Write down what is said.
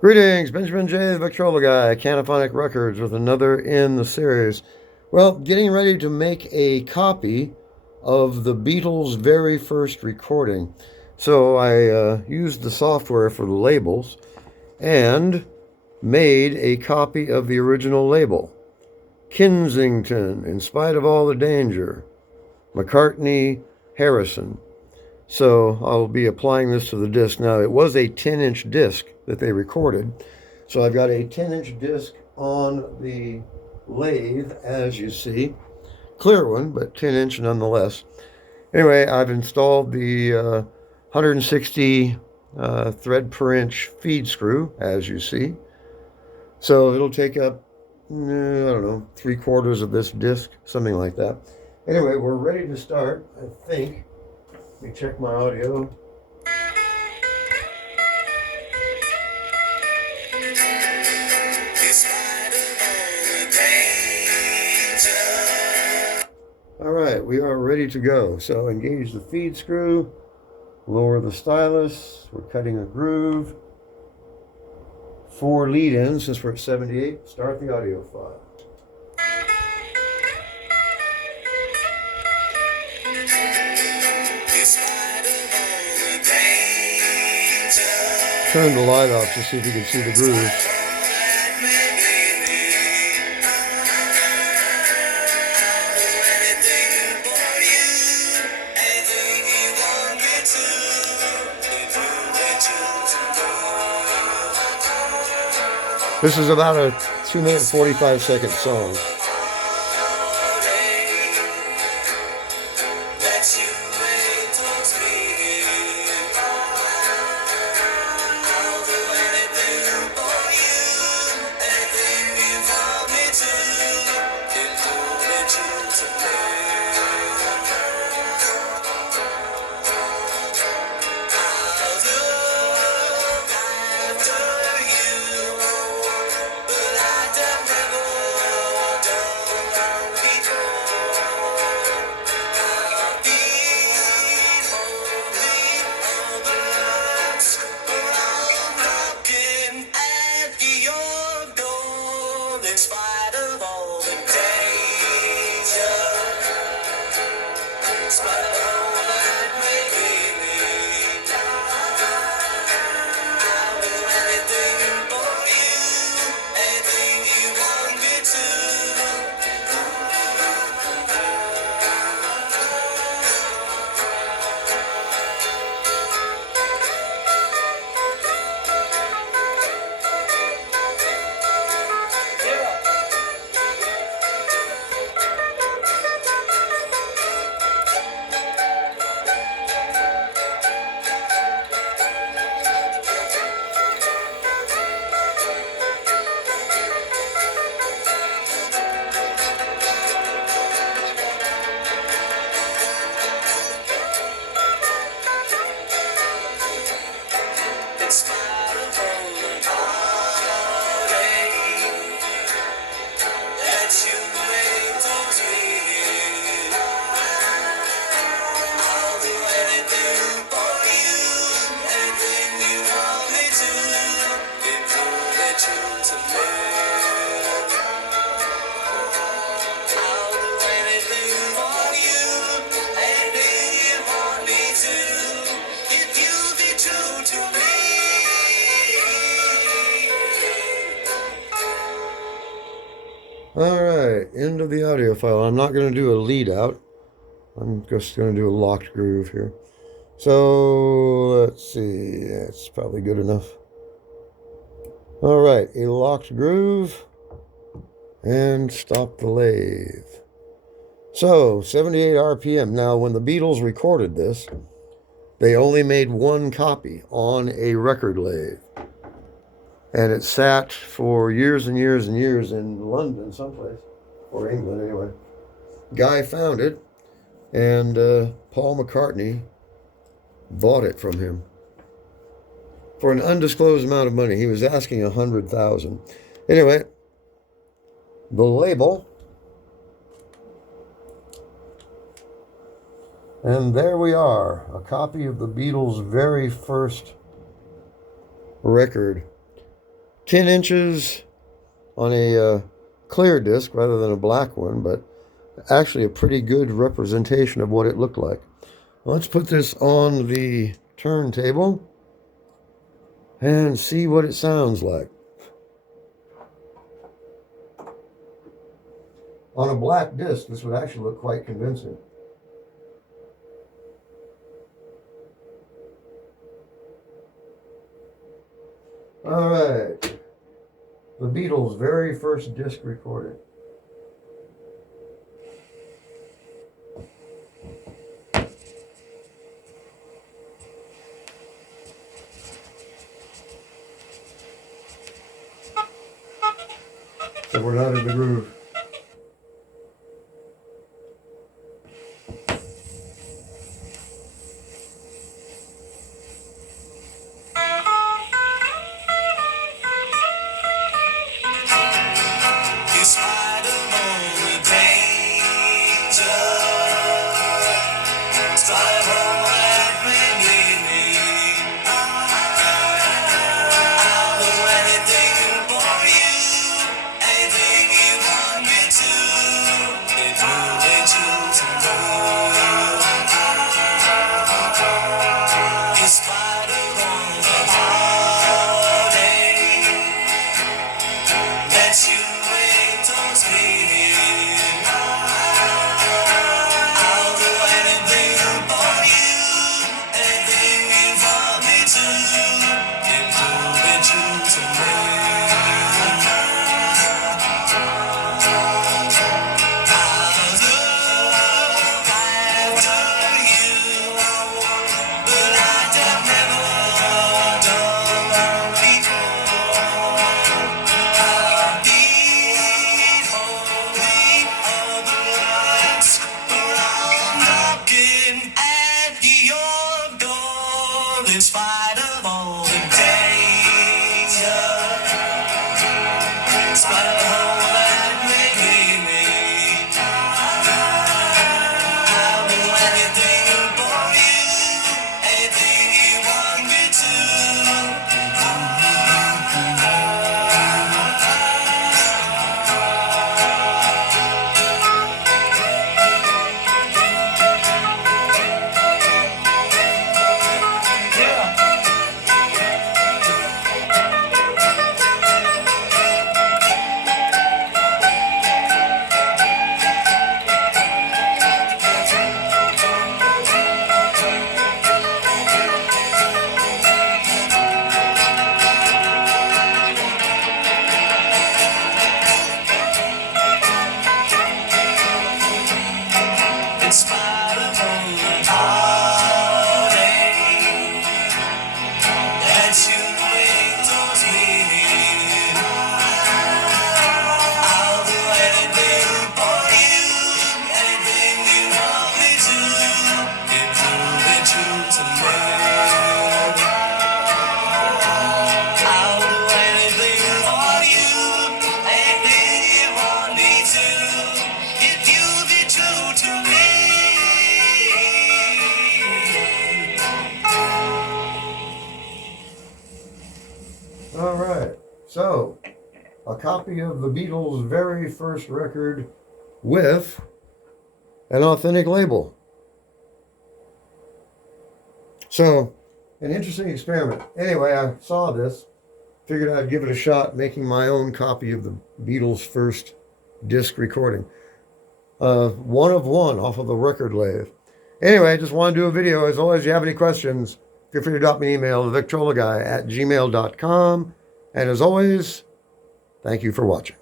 Greetings, Benjamin J. the Victrola Guy, Canophonic Records, with another in the series. Well, getting ready to make a copy of the Beatles' very first recording. So I used the software for the labels and made a copy of the original label. Kensington, in spite of all the danger. McCartney, Harrison. So I'll be applying this to the disc. Now, it was a 10-inch disc that they recorded. So I've got a 10-inch disc on the lathe, as you see. Clear one, but 10-inch nonetheless. Anyway, I've installed the 160 thread per inch feed screw, as you see. So it'll take up, I don't know, 3/4 of this disc, something like that. Anyway, we're ready to start, I think. Let me check my audio. All right, we are ready to go. So engage the feed screw, lower the stylus. We're cutting a groove. 4 lead ins, since we're at 78. Start the audio file. Turn the light off to see if you can see the groove. This is about a 2-minute 45-second song. Alright, end of the audio file. I'm not going to do a lead out. I'm just going to do a locked groove here. So, let's see. That's probably good enough. Alright, a locked groove. And stop the lathe. So, 78 RPM. Now, when the Beatles recorded this, they only made one copy on a record lathe. And it sat for years and years and years in London someplace, or England anyway. Guy found it, and Paul McCartney bought it from him for an undisclosed amount of money. He was asking $100,000. Anyway, the label, and there we are, a copy of the Beatles' very first record. 10 inches on a clear disc rather than a black one, but actually a pretty good representation of what it looked like. Let's put this on the turntable and see what it sounds like. On a black disc, this would actually look quite convincing. All right, the Beatles' very first disc recording. So we're not in the groove. In spite of all the danger, in spite of all that may be me, I'll do anything for you, anything you want me in spite of all the heartache that you bring towards me, I'll do anything for you, anything you want me to, if you'll be true to me. I'll do anything for you, anything you want me to, if you'll be true to me. All right, so a copy of the Beatles' very first record with an authentic label. So, an interesting experiment. Anyway, I saw this, figured I'd give it a shot making my own copy of the Beatles' first disc recording. One of one off of the record lathe. Anyway, I just want to do a video. As always, if you have any questions, feel free to drop me an email to victrolaguy@gmail.com. And as always, thank you for watching.